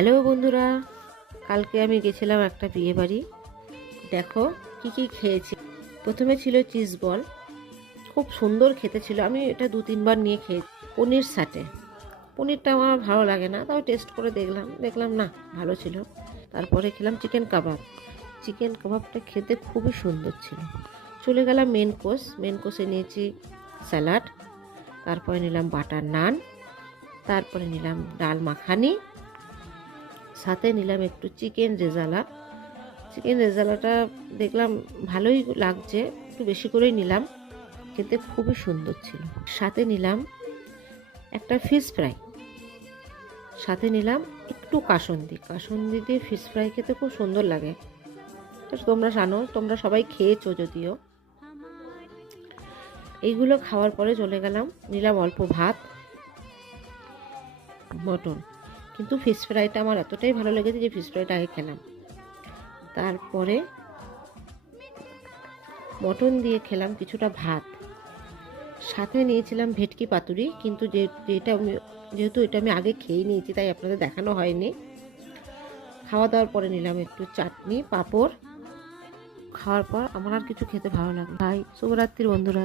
Hello বন্ধুরা, কালকে আমি গেছিলাম একটা বিয়ে বাড়ি। দেখো কি কি খেয়েছি। প্রথমে ছিল চিজ বল, খুব সুন্দর খেতে ছিল। আমি এটা 2-3 বার নিয়ে খেয়েছি। পনির সাটে, পনিরটা আমার ভালো লাগে না, তাও টেস্ট করে দেখলাম না, ভালো ছিল। তারপরে খেলাম চিকেন কাবাব। চিকেন কাবাবটা খেতে খুবই সুন্দর ছিল। চলে গেলাম মেন কোর্সে নিয়েছি স্যালাড, তারপরে নিলাম বাটার নান, তারপরে নিলাম ডাল মাখানি, সাথে নিলাম একটু চিকেন রেজালা। চিকেন রেজালাটা দেখলাম ভালোই লাগছে, একটু বেশি করেই নিলাম, খেতে খুবই সুন্দর ছিল। সাথে নিলাম একটা ফিশ ফ্রাই, সাথে নিলাম একটু কাসুন্দি দিয়ে ফিশ ফ্রাই খেতে খুব সুন্দর লাগে। তো তোমরা জানো, তোমরা সবাই খেয়েছো যদিও। এইগুলো খাওয়ার পরে চলে গেলাম, নিলাম অল্প ভাত, মটন। কিন্তু ফিশ ফ্রাইটা আমার এতটাই ভালো লেগেছে যে ফিশ ফ্রাইটা আগে খেলাম। তারপরে মটন দিয়ে খেলাম কিছুটা ভাত, সাথে নিয়েছিলাম ভেটকি পাতুরি। কিন্তু যেহেতু এটা আমি আগে খেয়ে নিয়েছি তাই আপনাদের দেখানো হয়নি। খাওয়া দাওয়ার পরে নিলাম একটু চাটনি পাঁপড়। খাওয়ার পর আমার আর কিছু খেতে ভালো লাগে। ভাই, শুভরাত্রি বন্ধুরা।